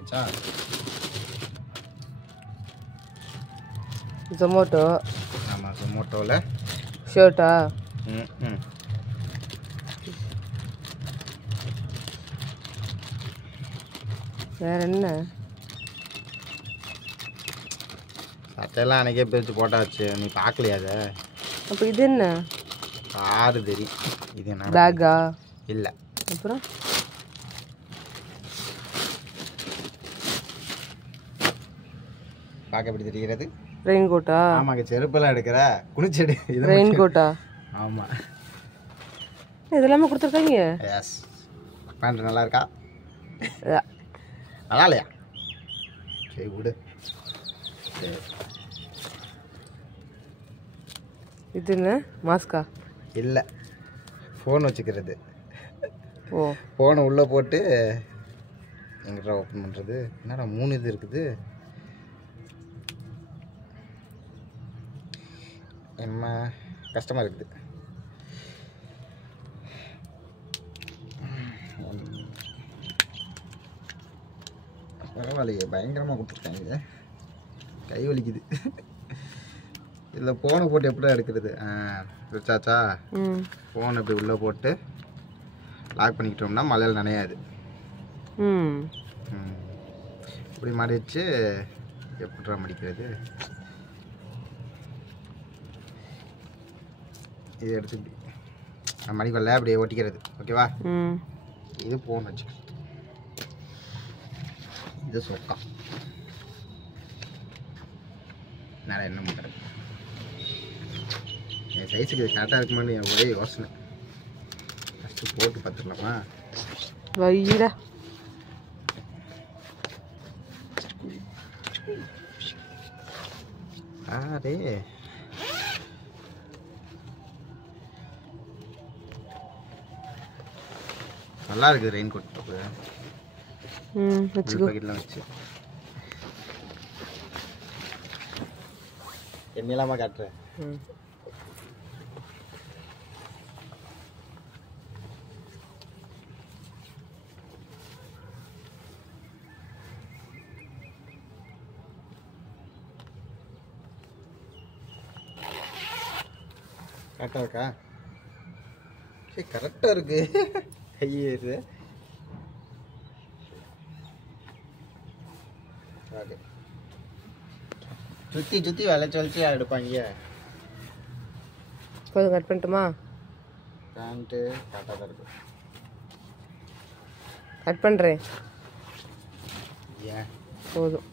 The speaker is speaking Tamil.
ஆச்சா ஜொமேட்டோ. ஆமாம் ஜொமேட்டோவில் ஷர்ட்டா? ம் வேற என்ன? சட்டையெல்லாம் அன்றைக்கே பிரித்து போட்டாச்சு, நீ பார்க்கலையா அதை? அப்போ இது என்ன? ஆறு தெரியும். இது என்ன பேக்கா? இல்லை. அப்புறம் பார்க்க எப்படி தெரிகிறது? ரெயின் கோட்டா? ஆமாங்க, செருப்பெல்லாம் எடுக்கிற குளிச்செடு. இது ரெயின் கோட்டா? ஆமாம். இதெல்லாமே கொடுத்துருக்காங்க. எஸ். பேண்ட் நல்லா இருக்கா? நல்லா இல்லையா? சரி விடு. இது என்ன மாஸ்கா? இல்லை, ஃபோன் வச்சுக்கிறது. ஓ, ஃபோனை உள்ளே போட்டு எங்கிட்ட ஓப்பன் பண்ணுறது. என்னடா 3 இது இருக்குது. என்ன கஷ்டமாக இருக்குது. பரவாயில்லையே, பயங்கரமாக கொடுத்துருக்காங்க. கை வலிக்குது. இதில் ஃபோனை போட்டு எப்படி எடுக்கிறது? வச்சாச்சா? ஃபோன் இப்படி உள்ளே போட்டு லாக் பண்ணிக்கிட்டோம்னா மழையில் நனையாது. இப்படி மடிச்சு எப்படிரா மடிக்கிறது? இது எடுத்து இப்படி மடிக்கல அப்படியே ஒட்டிக்கிறது. ஓகேவா? இது ஃபோன் வச்சுக்கிறது. இது சொக்கா. நான் என்ன பண்ணுறது? என் சைஸுக்கு இது கரெக்டாக இருக்குமான்னு என் ஒரே யோசனை. ஃபஸ்ட்டு போட்டு பார்த்துடலாமா? வைடா. அரே நல்லா இருக்குது ரெயின் கோட். பாக்கெட்லாம் வச்சு என்னிலாமா காட்டுறேன். கரெக்டாக இருக்கா? சரி கரெக்டாக இருக்கு. கையேறு. ஓகே, சுற்றி சுற்றி வளைச்சி எடுப்பாங்க. போதும், கட் பண்ணட்டுமா? பேண்ட்டு கரெக்டாக தான் இருக்கு. கட் பண்ணுறேன். ஏன்? போதும்.